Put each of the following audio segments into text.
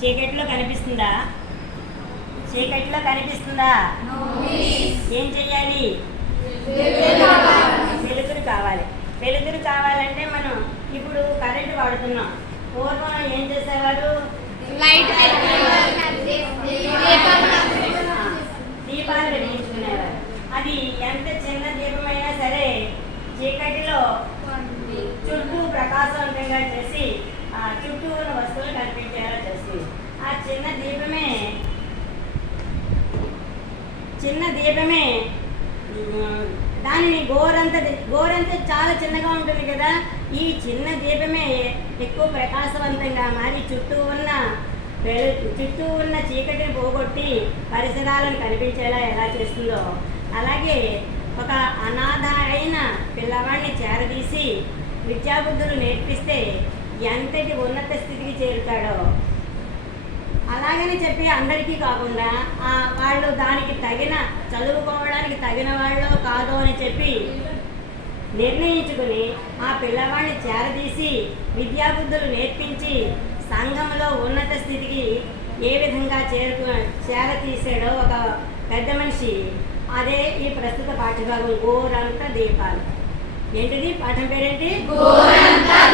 చీకట్లో కనిపిస్తుందా? చీకట్లో కనిపిస్తుందా? ఏం చెయ్యాలి? వెలుతురు కావాలి. వెలుతురు కావాలంటే మనం ఇప్పుడు కరెంట్ వాడుతున్నాం. పూర్వం ఏం చేసేవారు? లైట్ దీపాలు వెలిగించుకునేవారు. అది ఎంత చిన్న దీపమైనా సరే చీకటిలో చుట్టూ ప్రకాశవంతంగా చేసి చుట్టూ ఉన్న వస్తువులు కనిపించేలా చేస్తుంది ఆ చిన్న దీపమే. చిన్న దీపమే. దానిని గోరంత గోరంతా గోరంత చాలా చిన్నగా ఉంటుంది కదా. ఈ చిన్న దీపమే ఎక్కువ ప్రకాశవంతంగా మారి చుట్టూ ఉన్న చుట్టూ ఉన్న చీకటిని పోగొట్టి పరిసరాలను కనిపించేలా ఎలా చేస్తుందో. అలాగే ఒక అనాథ అయిన పిల్లవాడిని చేరదీసి విద్యాబుద్ధులు నేర్పిస్తే ఎంతటి ఉన్నత స్థితికి చేరుతాడో. అలాగని చెప్పి అందరికీ కాకుండా ఆ వాళ్ళు దానికి తగిన చదువుకోవడానికి తగిన వాళ్ళు కాదు అని చెప్పి నిర్ణయించుకుని ఆ పిల్లవాడిని చేరదీసి విద్యాబుద్ధులు నేర్పించి సంఘంలో ఉన్నత స్థితికి ఏ విధంగా చేరుకు చేరతీసాడో ఒక పెద్ద మనిషి అదే ఈ ప్రస్తుత పాఠ్యభాగం గోరంత దీపాలు. ఏంటిది? పాఠం పేరేంటి?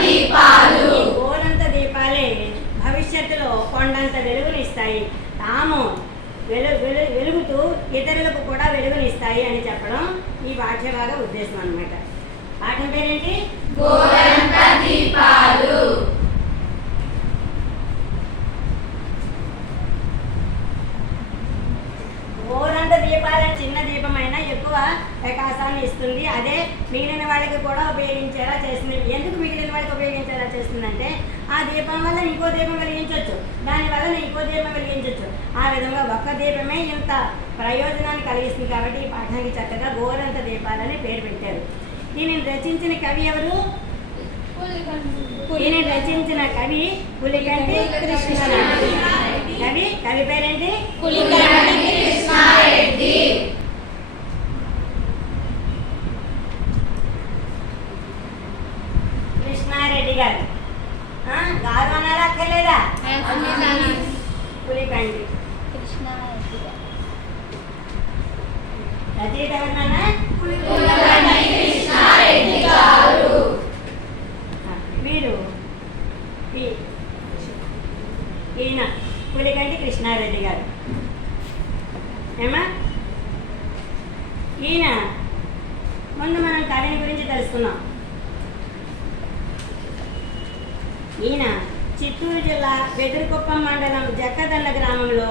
దీపాలు ఈ గోరంత దీపాలే భవిష్యత్తులో కొండంత వెలుగునిస్తాయి తాము వెలు వెలు వెలుగుతూ ఇతరులకు కూడా వెలుగునిస్తాయి అని చెప్పడం ఈ పాఠ్యభాగ ఉద్దేశం అన్నమాట. పాఠం పేరేంటి? గోరంత దీపాలు. దీపాలని చిన్న దీపమైనా ఎక్కువ ప్రకాశాన్ని ఇస్తుంది. అదే మిగిలిన వాళ్ళకి కూడా ఉపయోగించేలా చేస్తుంది. ఎందుకు మిగిలిన వాళ్ళకి ఉపయోగించేలా చేస్తుందంటే ఆ దీపం వల్ల ఇంకో దీపం వెలిగించవచ్చు దానివల్ల ఇంకో దీపం వెలిగించవచ్చు ఆ విధంగా ఒక్క దీపమే ఇంత ప్రయోజనాన్ని కలిగిస్తుంది కాబట్టి ఈ పాఠానికి చక్కగా గోరంత దీపాలని పేరు పెట్టారు. దీనిని రచించిన కవి ఎవరు? దీనిని రచించిన కవి పులికంటి కృష్ణనాథ్ కవి కవి పేరేంటి? పులికంటి కృష్ణారెడ్డి గారు ఆ, గారు అనాలా అక్కర్లేదా పులికంటి కృష్ణారెడ్డి రచయిత ఎవరు నాన్న పులికంటి కృష్ణారెడ్డి గారు ఆ, వీరు ఈ- ఈయన పులికంటి కృష్ణారెడ్డి గారు. ఏమా? ఈయన. ముందు మనం కవిని గురించి తెలుసుకుందాం. ఈయన చిత్తూరు జిల్లా వెదురుకుప్పం మండలం జక్కదండ గ్రామంలో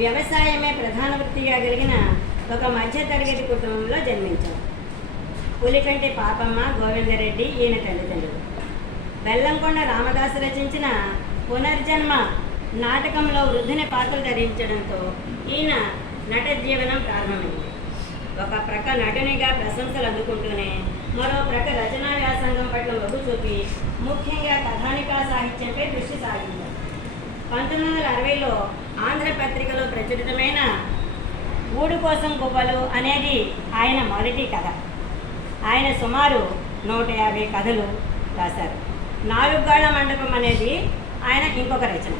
వ్యవసాయమే ప్రధాన వృత్తిగా కలిగిన ఒక మధ్యతరగతి కుటుంబంలో జన్మించారు. పులికంటి పాపమ్మ గోవిందరెడ్డి ఈయన తల్లిదండ్రులు. బెల్లంకొండ రామదాసు రచించిన పునర్జన్మ నాటకంలో వృద్ధుని పాత్ర ధరించడంతో ఈయన నట జీవనం ప్రారంభమైంది. ఒక ప్రక్క నటునిగా ప్రశంసలు అందుకుంటూనే మరో ప్రక రచనా వ్యాసంగం పట్ల మొగ్గు చూపి ముఖ్యంగా కథానికా సాహిత్యంపై దృష్టి సాగింది పంతొమ్మిది వందల అరవైలో ఆంధ్రపత్రికలో ప్రచురితమైన ఊడు కోసం గువ్వలు అనేది ఆయన మొదటి కథ. ఆయన సుమారు నూట యాభై కథలు రాశారు. నాలుగుగాళ్ళ మండపం అనేది ఆయన ఇంకొక రచన.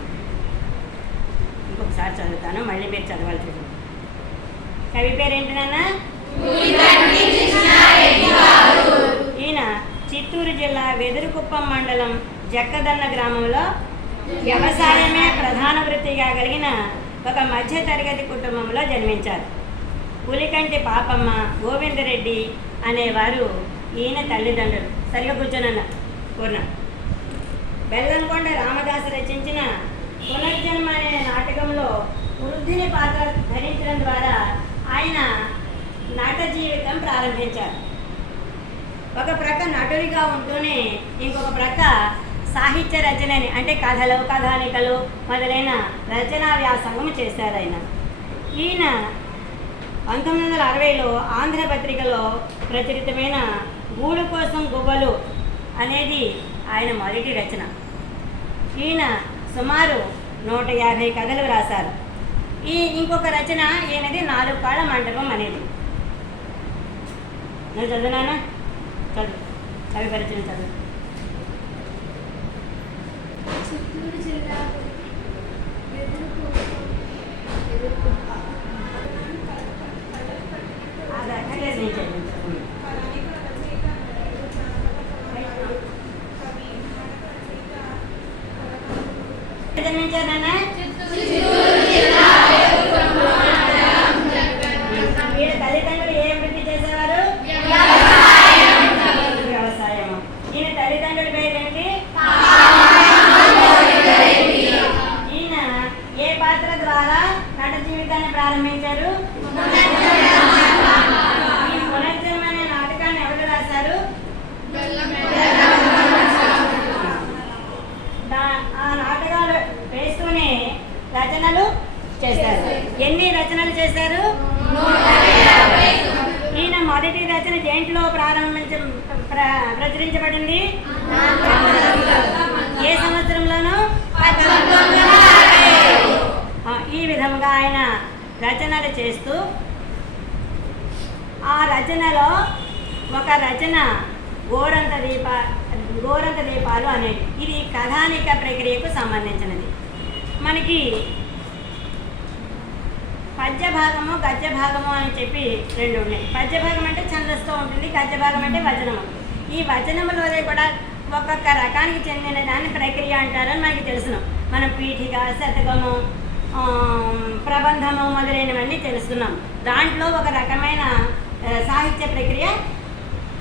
ఇంకొకసారి చదువుతాను మళ్ళీ మీరు చదవాలి చూడండి కవి ఏంటి నాన్న? చిత్తూరు జిల్లా వెదురుకుప్పం మండలం జక్కదన్న గ్రామంలో వ్యవసాయమే ప్రధాన వృత్తిగా కలిగిన ఒక మధ్యతరగతి కుటుంబంలో జన్మించారు. పులికంటి పాపమ్మ గోవిందరెడ్డి అనేవారు ఈయన తల్లిదండ్రులు. సరిగా కూర్చోనన్న పూర్ణ బెల్లంకొండ రామదాసు రచించిన పునర్జన్మ అనే నాటకంలో వృద్ధిని పాత్ర ధరించడం ద్వారా ఆయన నట జీవితం ప్రారంభించారు. ఒక ప్రక్క నటుడిగా ఉంటూనే ఇంకొక ప్రక్క సాహిత్య రచనని అంటే కథలు కథానికలు మొదలైన రచనా వ్యాసంగం చేశారు ఆయన ఈయన పంతొమ్మిది వందల అరవైలో ఆంధ్రపత్రికలో ప్రచురితమైన గూడు కోసం గువ్వలు అనేది ఆయన మొదటి రచన. ఈయన సుమారు నూట యాభై కథలు రాశారు ఈ ఇంకొక రచన ఈయనది నాలుగు కాళ్ళ మండపం అనేది. నువ్వు చదువునానా? చక్కడు కవి పరిచయం చదువు చిత్తూరు జిల్లా చిత్తూరు జిల్లా ప్రచురించబడింది ఏ సంవత్సరంలోనూ? ఈ విధంగా ఆయన రచనలు చేస్తూ ఆ రచనలో ఒక రచన గోరంత దీప గోరంత దీపాలు అనేది ఇది కథానిక ప్రక్రియకు సంబంధించినది. మనకి పద్య భాగము గద్య భాగము అని చెప్పి రెండు ఉన్నాయి. పద్య భాగం అంటే ఛందస్తో ఉంటుంది గద్య భాగం అంటే వచనము. ఈ వచనములోనే కూడా ఒక్కొక్క రకానికి చెందిన దాన్ని ప్రక్రియ అంటారని మనకి తెలుసును. మనం పీఠిక శతకము ప్రబంధము మొదలైనవన్నీ తెలుసుకున్నాం. దాంట్లో ఒక రకమైన సాహిత్య ప్రక్రియ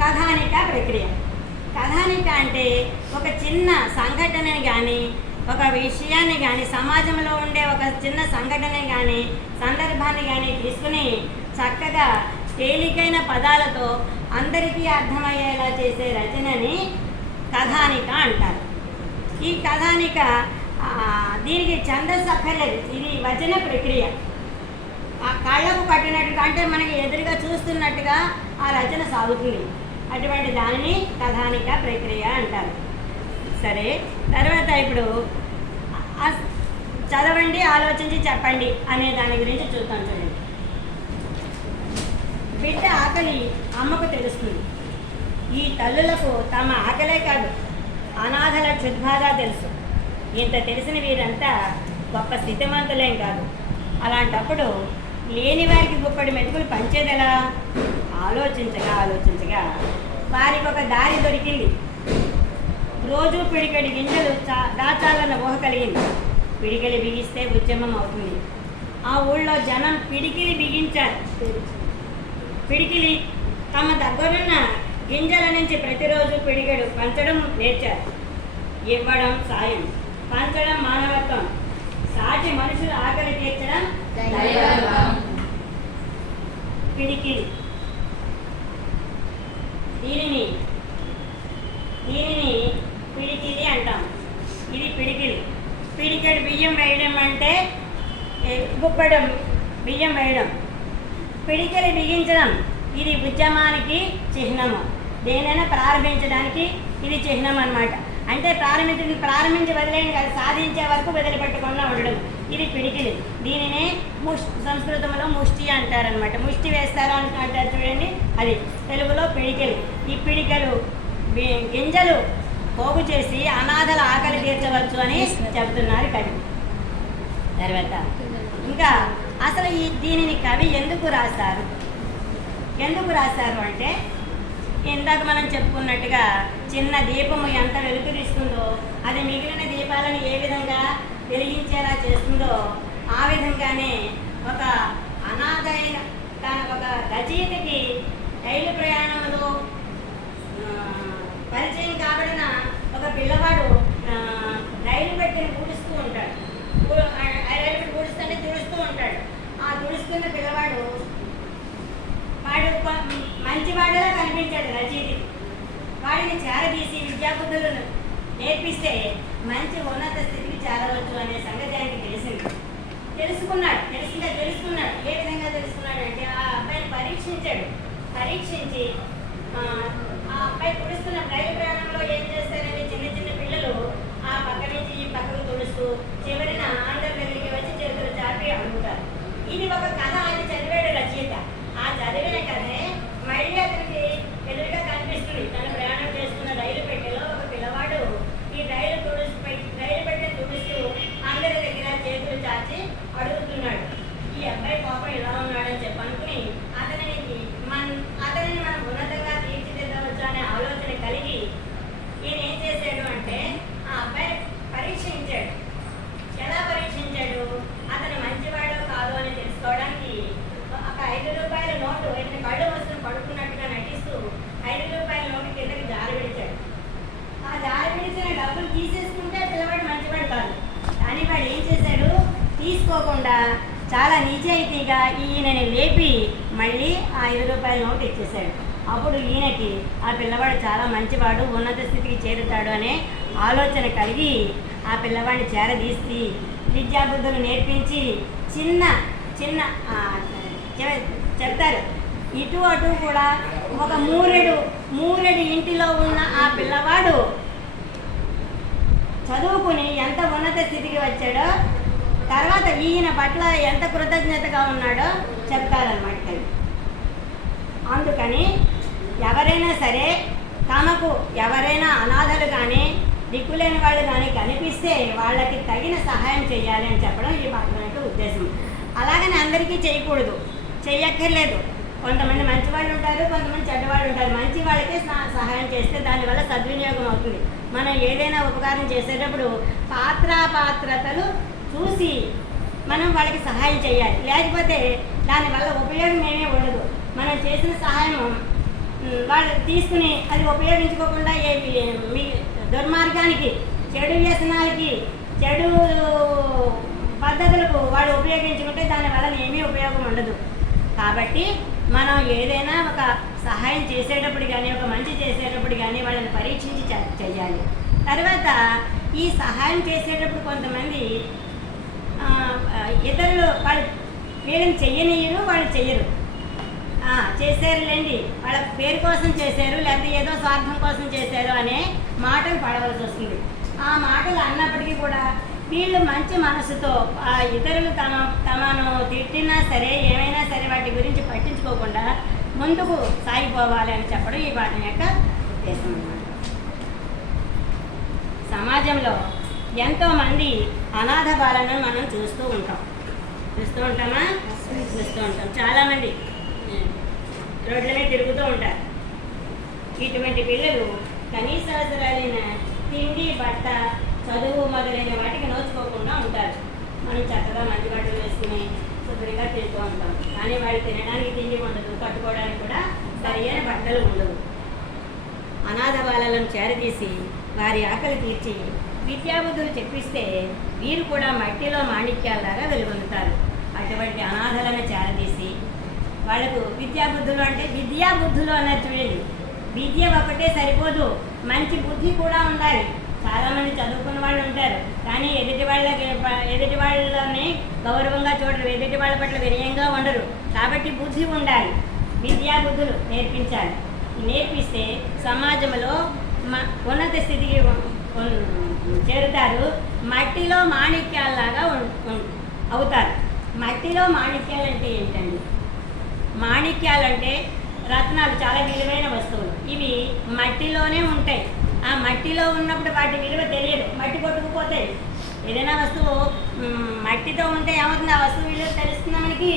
కథానిక ప్రక్రియ. కథానిక అంటే ఒక చిన్న సంఘటనని కానీ ఒక విషయాన్ని కానీ సమాజంలో ఉండే ఒక చిన్న సంఘటనని కానీ సందర్భాన్ని కానీ తీసుకుని చక్కగా తేలికైన పదాలతో అందరికీ అర్థమయ్యేలా చేసే రచనని కథానిక అంటారు. ఈ కథానిక దీనికి ఛందస్సు అక్కర్లేదు ఇది వచన ప్రక్రియ. ఆ కళ్ళకు కట్టినట్టుగా అంటే మనకి ఎదురుగా చూస్తున్నట్టుగా ఆ రచన సాగుతుంది. అటువంటి దానిని కథానిక ప్రక్రియ అంటారు. సరే తర్వాత ఇప్పుడు చదవండి ఆలోచించి చెప్పండి అనే దాని గురించి చూద్దాం చూడండి. బిడ్డ ఆకలి అమ్మకు తెలుస్తుంది. ఈ తల్లులకు తమ ఆకలే కాదు అనాథల క్షుద్బాధ తెలుసు. ఇంత తెలిసిన వీరంతా గొప్ప స్థితిమంతులేం కాదు. అలాంటప్పుడు లేని వారికి గుప్పడి మెతుకులు పంచేదెలా? ఆలోచించగా ఆలోచించగా వారికి ఒక దారి దొరికింది. రోజు పిడికడి గింజలు చా దాచాలన్న ఊహ కలిగింది. పిడికిలి బిగిస్తే ఉద్యమం అవుతుంది. ఆ ఊళ్ళో జనం పిడికిలి బిగించారు. పిడికిలి తమ దగ్గరున్న గింజల నుంచి ప్రతిరోజు పిడిగడు పంచడం నేర్చారు. ఇవ్వడం సాయం. పంచడం మానవత్వం. సాటి మనుషులు ఆకలి తీర్చడం పిడికిలి. దీనిని దీనిని పిడికిలి అంటాం. ఇది పిడికిలి. పిడికెడు బియ్యం వేయడం అంటే ఏ, గుప్పడం బియ్యం వేయడం. పిడికిలి బిగించడం ఇది ఉద్యమానికి చిహ్నము. దేనైనా ప్రారంభించడానికి ఇది చిహ్నం అన్నమాట అంటే ప్రారంభించి ప్రారంభించి వదిలేని కాదు సాధించే వరకు వదిలిపెట్టకుండా ఉండడం. ఇది పిడికిలి. దీనినే ముష్ సంస్కృతంలో ముష్టి అంటారనమాట ముష్టి వేస్తారు అంట- అంటారు చూడండి. అది తెలుగులో పిడికిలి. ఈ పిడికలు గింజలు పోగు చేసి అనాథల ఆకలి తీర్చవచ్చు అని చెబుతున్నారు కవి. తర్వాత ఇంకా అసలు ఈ దీనిని కవి ఎందుకు రాశారు? ఎందుకు రాశారు అంటే ఇందాక మనం చెప్పుకున్నట్టుగా చిన్న దీపము ఎంత వెలుగునిస్తుందో అది మిగిలిన దీపాలను ఏ విధంగా వెలిగించేలా చేస్తుందో ఆ విధంగానే ఒక అనాథైన తన ఒక రచయితకి రైలు ప్రయాణంలో పరిచయం కాబడిన ఒక పిల్లవాడు రైలు పెట్టిన ఊడుస్తూ ఉంటాడు. ఊ- ఆ తుడుస్తూ ఉంటాడు. ఆ తుడుస్తున్న పిల్లవాడు వాడు కొ- కనిపించాడు రచయిత. వాడిని చేరదీసి విద్యాబుద్ధులను నేర్పిస్తే మంచి ఉన్నత స్థితికి చేరవచ్చు అనే సంగతి ఆయనకి తెలిసింది. తెలుసుకున్నాడు తెలిసిందే తెలుసుకున్నాడు. ఏ విధంగా తెలుసుకున్నాడు అంటే ఆ అబ్బాయిని పరీక్షించాడు. పరీక్షించి ఆ, అబ్బాయి తుడుస్తున్న రైలు ప్రయాణంలో ఏం చేస్తారని ఆ పక్క నుంచి ఈ పక్కకు తుడుస్తూ చివరిన ఆంధ్ర దగ్గరికి వచ్చి చేతులు చాపి అడుగుతారు. ఇది ఒక కథ అని చదివాడు రచయిత. ఆ చదివిన కథే మళ్ళీ అతనికి ఎదురుగా కనిపిస్తుంది తను ప్రయాణం చేస్తున్న రైలు పెట్టెలో ఒక పిల్లవాడు ఈ రైలు తుడుస్తూ రైలు పెట్టె తుడుస్తూ అందరి దగ్గర చేతులు చాచి అడుగుతున్నాడు ఈ అబ్బాయి పాపం ఇలా ఉన్నాడని చెప్పి అనుకుని అతనికి మన అతనిని మనం ఉన్నతంగా తీర్చిదిద్దవచ్చు అనే ఆలోచన కలిగి ఈయన ఏం చేశాడు అంటే ఆ అబ్బాయి పరీక్షించాడు ఏం చేశాడు తీసుకోకుండా చాలా నిజాయితీగా ఈయనని లేపి మళ్ళీ ఆ ఐదు రూపాయల నోట్ ఇచ్చేశాడు. అప్పుడు ఈయనకి ఆ పిల్లవాడు చాలా మంచివాడు ఉన్నత స్థితికి చేరుతాడు అనే ఆలోచన కలిగి ఆ పిల్లవాడిని చేరదీసి విద్యాబుద్ధులు నేర్పించి చిన్న చిన్న చెప్తారు. ఇటు అటు కూడా ఒక మూరెడు మూరెడు ఇంటిలో ఉన్న ఆ పిల్లవాడు చదువుకుని ఎంత ఉన్నత స్థితికి వచ్చాడో తర్వాత ఈయన పట్ల ఎంత కృతజ్ఞతగా ఉన్నాడో చెప్తారనమాట కవి అందుకని ఎవరైనా సరే తమకు ఎవరైనా అనాథలు కానీ దిక్కులేని వాళ్ళు కానీ కనిపిస్తే వాళ్ళకి తగిన సహాయం చేయాలి అని చెప్పడం ఈ పాత్ర యొక్క ఉద్దేశం. అలాగని అందరికీ చేయకూడదు. చెయ్యక్కర్లేదు. కొంతమంది మంచి వాళ్ళు ఉంటారు కొంతమంది చెడ్డవాళ్ళు ఉంటారు. మంచి వాళ్ళకే సహాయం చేస్తే దానివల్ల సద్వినియోగం అవుతుంది. మనం ఏదైనా ఉపకారం చేసేటప్పుడు పాత్రాపాత్రతలు చూసి మనం వాళ్ళకి సహాయం చేయాలి. లేకపోతే దానివల్ల ఉపయోగం ఏమీ ఉండదు. మనం చేసిన సహాయం వాళ్ళు తీసుకుని అది ఉపయోగించుకోకుండా ఏ మీ దుర్మార్గానికి చెడు వ్యసనాలకి చెడు పద్ధతులకు వాళ్ళు ఉపయోగించుకుంటే దానివల్ల ఏమీ ఉపయోగం ఉండదు. కాబట్టి మనం ఏదైనా ఒక సహాయం చేసేటప్పుడు కానీ ఒక మంచి చేసేటప్పుడు కానీ వాళ్ళని పరీక్షించి చేయాలి. తర్వాత ఈ సహాయం చేసేటప్పుడు కొంతమంది ఇతరులు వాళ్ళు వీళ్ళని చెయ్యనీయరు వాళ్ళు చెయ్యరు. చేశారులేండి. వాళ్ళ పేరు కోసం చేశారు లేకపోతే ఏదో స్వార్థం కోసం చేశారు అనే మాటలు పడవలసి వస్తుంది. ఆ మాటలు అన్నప్పటికీ కూడా వీళ్ళు మంచి మనసుతో ఆ ఇతరులు తమ తమను తిట్టినా సరే ఏమైనా సరే వాటి గురించి పట్టించుకోకుండా ముందుకు సాగిపోవాలి అని చెప్పడం ఈ పాఠం యొక్క ఉద్దేశం అన్నమాట. సమాజంలో ఎంతోమంది అనాథ బాలను మనం చూస్తూ ఉంటాం. చూస్తూ ఉంటామా? చూస్తూ ఉంటాం. చాలామంది రోడ్ల మీద తిరుగుతూ ఉంటారు. ఇటువంటి పిల్లలు కనీస అవసరాలైన తిండి బట్ట చదువు మొదలైన వాటికి నోచుకోకుండా ఉంటారు. మనం చక్కగా మంచి బట్టలు వేసుకుని శుభ్రంగా తింటూ ఉంటాం. కానీ వాళ్ళు తినడానికి తిండి ఉండదు కట్టుకోవడానికి కూడా సరైన బట్టలు ఉండవు. అనాథ బాలలను చేరదీసి వారి ఆకలి తీర్చి విద్యాబుద్ధులు చెప్పిస్తే వీరు కూడా మట్టిలో మాణిక్యాలాగా వెలుగొందుతారు. అటువంటి అనాథలను చేరదీసి వాళ్ళకు విద్యాబుద్ధులు అంటే విద్యాబుద్ధులు అన్నారు చూడండి. విద్య ఒకటే సరిపోదు మంచి బుద్ధి కూడా ఉండాలి. చాలామంది చదువుకున్న వాళ్ళు ఉంటారు. కానీ ఎదుటి వాళ్ళకి ఎదుటి వాళ్ళని గౌరవంగా చూడరు ఎదుటి వాళ్ళ పట్ల వినయంగా ఉండరు. కాబట్టి బుద్ధి ఉండాలి. విద్యాబుద్ధులు నేర్పించాలి. నేర్పిస్తే సమాజంలో మ ఉన్నత స్థితికి చేరుతారు. మట్టిలో మాణిక్యాలలాగా అవుతారు. మట్టిలో మాణిక్యాలు అంటే ఏంటండి? మాణిక్యాలంటే రత్నాలు చాలా విలువైన వస్తువులు. ఇవి మట్టిలోనే ఉంటాయి. ఆ మట్టిలో ఉన్నప్పుడు వాటి విలువ తెలియదు. మట్టి కొట్టుకుపోతాయి ఏదైనా వస్తువు మట్టితో ఉంటే ఏమవుతుంది? ఆ వస్తువు విలువ తెలుస్తుంది మనకి?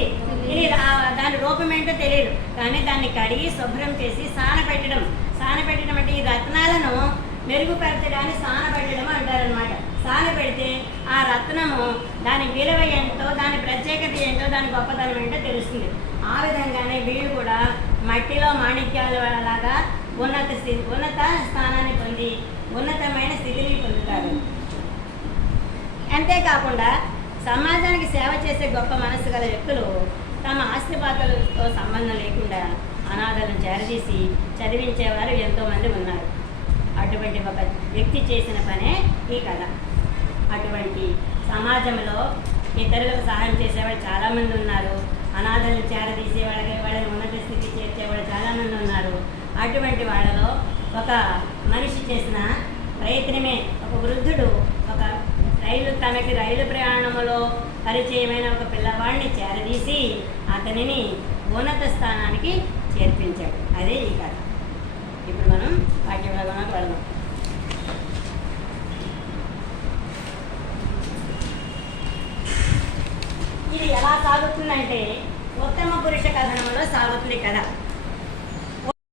తెలియదు. దాని రూపం ఏంటో తెలియదు. కానీ దాన్ని కడిగి శుభ్రం చేసి సాన పెట్టడం సాన పెట్టడం అంటే ఈ రత్నాలను మెరుగుపరచడాన్ని సాన అంటారనమాట సానపెడితే ఆ రత్నము దాని విలువ ఏంటో దాని ప్రత్యేకత ఏంటో దాని గొప్పతనం ఏంటో తెలుస్తుంది. ఆ విధంగానే వీళ్ళు కూడా మట్టిలో మాణిక్యాల లాగా ఉన్నత స్థితి ఉన్నత స్థానాన్ని పొంది ఉన్నతమైన స్థితిని పొందుతారు. అంతేకాకుండా సమాజానికి సేవ చేసే గొప్ప మనస్సు గల వ్యక్తులు తమ ఆస్తిపాతలతో సంబంధం లేకుండా అనాథలను చేరదీసి చదివించేవారు ఎంతోమంది ఉన్నారు. అటువంటి ఒక వ్యక్తి చేసిన పనే ఈ కథ. అటువంటి సమాజంలో ఇతరులకు సహాయం చేసేవాళ్ళు చాలామంది ఉన్నారు. అనాథలను చేరదీసే వాళ్ళకి వాళ్ళని ఉన్నత స్థితి చేర్చేవాళ్ళు చాలామంది ఉన్నారు. అటువంటి వాళ్ళలో ఒక మనిషి చేసిన ప్రయత్నమే ఒక వృద్ధుడు ఒక రైలు తనకి రైలు ప్రయాణంలో పరిచయమైన ఒక పిల్లవాడిని చేరదీసి అతనిని ఉన్నత స్థానానికి చేర్పించాడు. అదే ఈ కథ. ఇప్పుడు మనం పాఠ్యభాగంలోకి వెళ్దాం. ఇది ఎలా సాగుతుందంటే ఉత్తమ పురుష కథనంలో సాగుతుంది కథ